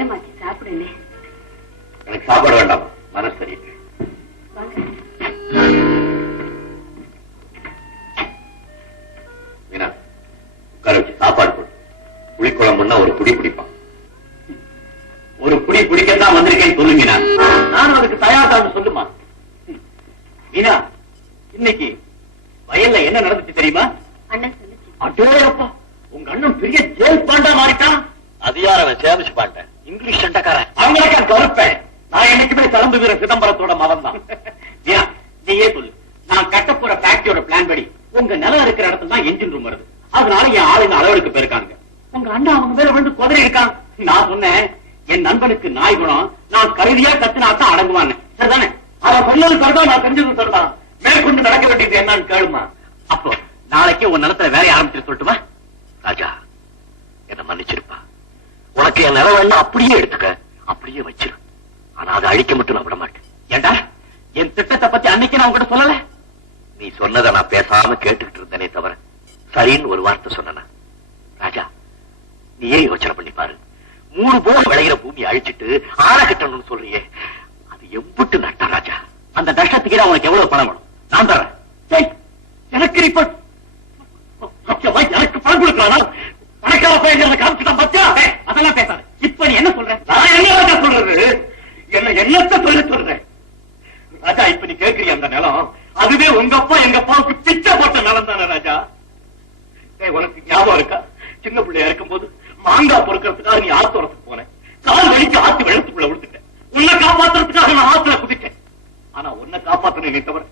நேரமாச்சு, சாப்பிடுங்க. எனக்கு சாப்பாடு வேண்டாம், மனசு சரி. மீனா, உட்கார வச்சு சாப்பாடு போடு. புளிக்குழம்புன்னா ஒரு புடி பிடிப்பான். ஒரு புடி பிடிக்கத்தான் வந்திருக்கேன்னு சொல்லுங்க. நானும் அதுக்கு தயார்தான் சொல்லுமா. மீனா, இன்னைக்கு வயல்ல என்ன நடந்துச்சு தெரியுமா? அண்ணன் சொல்லுச்சு. அடேப்பா, உங்க அண்ணன் பெரிய ஜேம்ஸ் பாண்டா மாறிட்டான். அது யார் அவன்? ஜேம்ஸ் பாண்டா, இங்கிலீஷ் சண்டைக்காரன். அவங்களுக்கு கருப்பேன். நான் என்னைக்குமே சிலம்பு வீர சிதம்பரத்தோட மகன் தான். நீயே சொல்லு, நான் கட்ட போற ஃபேக்டரியோட பிளான் படி உங்க நிலம் இருக்கிற இடத்துல தான் என்ஜின் ரூம் வருது. அதனால என் ஆளுங்க அளவெடுக்க போயிருக்காங்க. உங்க அண்ணா அவங்க மேல வந்து குதிரை இருக்கான். நான் சொன்னேன், என் நண்பனுக்கு நாய் குணம், நான் கருதியா கத்துனாத்தான் அடங்குவான்னு. சரிதானே? அவன் சொன்னது சரிதான், நான் செஞ்சது சரிதான். மேற்கொண்டு நடக்க வேண்டியது என்னன்னு கேளுமா. அப்போ நாளைக்கே உன் நிலத்துல வேலையை ஆரம்பிச்சு சொல்லட்டுமா? ராஜா, என்ன மன்னிச்சிருப்பா. உனக்கு என் நிலம் எல்லாம் அப்படியே எடுத்துக்க, அப்படியே வச்சிரு. ஆனா அதை அழிக்க மட்டும் நான் விட மாட்டேன். ஏண்டா, என் திட்டத்தை பத்தி அன்னைக்கு நான் உங்ககிட்ட சொல்லல? நீ சொன்னதை நான் பேசாம கேட்டுக்கிட்டு இருந்தேனே தவிர சரின்னு ஒரு வார்த்தை சொன்ன. ராஜா, நீயே யோசனை பண்ணி பாரு. 3 போக விளைகிற பூமி அழிச்சிட்டு ஆற கட்டணும்னு சொல்றியே, அது எம்பிட்டு நட்டா ராஜா? அந்த நஷ்டத்துக்கு உனக்கு எவ்வளவு பணம் வேணும்? நான் தரேன். எனக்கு ரிப்போர்ட், எனக்கு பணம் கொடுக்கலாம். பணக்கார பையன் காமிச்சுட்டான் பத்தியா? அதெல்லாம் பேசாது. இப்ப நீ என்ன சொல்ற? நான் என்ன ராஜா சொல்றது? என்னத்தை சொல்றேன் ராஜா? இப்ப நீ கேட்கறிய அந்த நிலம், அதுவே உங்க அப்பா எங்க அப்பாவுக்கு பிச்சை போட்ட நிலம் தானே ராஜா? உனக்கு ஞாபகம் இருக்கா? சின்ன பிள்ளையா இருக்கும் போது மாங்காய் பொறுக்கிறதுக்காக நீ ஆத்தோரத்துக்கு போன. கால் வலிக்கு ஆத்து வெள்ளத்துக்குள்ள விழுந்துட்டேன். உன்னை காப்பாத்துறதுக்காக நான் ஆத்துல குதிச்சேன். ஆனா உன்னை காப்பாத்தினே தவிர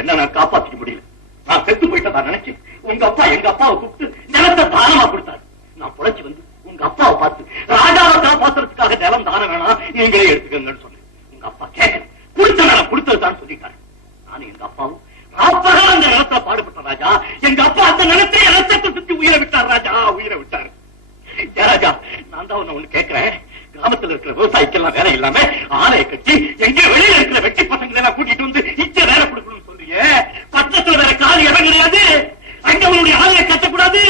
என்ன நான் காப்பாத்திக்க முடியல. நான் செத்து போயிட்டதா நினைச்சேன். உங்க அப்பா எங்க அப்பாவை கூப்பிட்டு நிலத்தை தானமா கொடுத்தாரு. நான் புழைச்சு வந்து உங்க அப்பாவை பார்த்து ராஜாவை காப்பாத்துறதுக்காக நிலம் தானம் வேணாம், நீங்களே எடுத்துக்கங்கன்னு சொன்னேன். உங்க அப்பா கேட்கல. கொடுத்த நிலம் கொடுத்ததுதான் சொல்லிட்டாரு. நானும் எங்க அப்பாவும் அப்பதான் அந்த நிலத்தை பாடுபட்ட ராஜா. எங்க அப்பா அந்த நிலத்தை ரத்தத்தை சுத்தி உயிரை விட்டார் ராஜா, உயிரை விட்டாரு. ராஜா, நான் தான் ஒண்ணு கேட்கிறேன். கிராமத்தில் இருக்கிற விவசாயிக்கெல்லாம் வேலை இல்லாம ஆலையை கட்டி எங்க வெளியில இருக்கிற வெட்டி பசங்களை எல்லாம் கூட்டிட்டு வந்து இச்ச வேலை கொடுக்கணும்னு சொல்றீங்க. பட்டத்துல வேற காலி இடம் கிடையாது, அங்க உங்களுடைய ஆலையை கட்டக்கூடாது.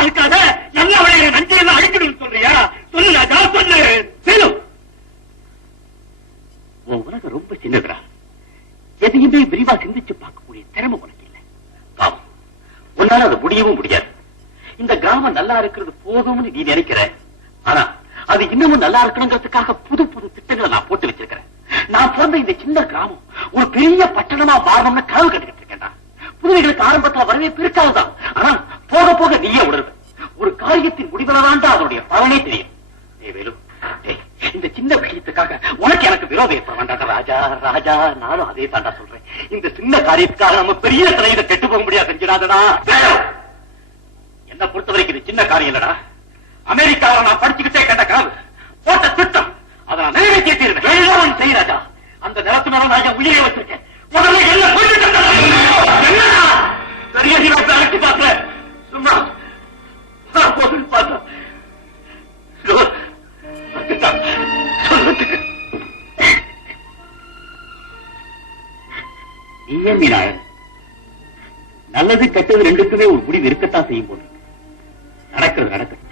அதுக்காக நல்லா விளையிற நஞ்சையெல்லாம் அழிக்கணும்னு சொல்றியா? சொல்லு ராஜா, சொல்லு. செல்லும் உன் உலகம் ரொம்ப சின்னதுரா. எதையுமே விரிவா சிந்திச்சு பார்க்கக்கூடிய திறமை உனக்கு இல்லை. பாவம், உன்னால அது முடியவும் முடியாது. இந்த கிராமம் நல்லா இருக்கிறது போதும்னு நீ நினைக்கிற. ஆனா அது இன்னமும் நல்லா இருக்கணுங்கிறதுக்காக புது புது திட்டங்களை நான் போட்டு வச்சிருக்கிறேன். நான் பிறந்த இந்த சின்ன கிராமம் ஒரு பெரிய பட்டணமா மாறணும்னு கனவு கட்டுக்கிட்டு இருக்கேன்டா. புதுமைகளுக்கு ஆரம்பத்துல வரவே பிற்காலதான். ஆனா போக போக நீயே உணர்வு. ஒரு காரியத்தின் முடிவுலதான்டா அதனுடைய பலனே தெரியும். வேலு, இந்த சின்ன விஷயத்துக்காக உனக்கு எனக்கு விரோதம் ஏற்பட வேண்டாம் ராஜா. ராஜா, நானும் அதே தாண்டா சொல்றேன். இந்த சின்ன காரியத்துக்காக நம்ம பெரிய தலையில கெட்டு போக முடியாது. செஞ்சிடாதடா. என்ன பொறுத்த வரைக்கும் இது சின்ன காரியம் இல்லடா. அமெரிக்காவில் நான் படிச்சுக்கிட்டே கண்ட கனவு போட்ட திட்டம், அதை நான் நிறைவேற்றிருக்கேன். செய் ராஜா. அந்த நிலத்து மேல நான் என் உயிரை வச்சிருக்கேன். முதல்ல என்ன பெரிய அழைச்சி பார்க்கிறேன். சும்மா பார்த்தா சொல்றதுக்கு நீயே மீனா, நல்லது கெட்டது ரெண்டுக்குமே ஒரு முடிவு இருக்கத்தான் செய்யும் போது நடக்கிறது நடக்கிறது.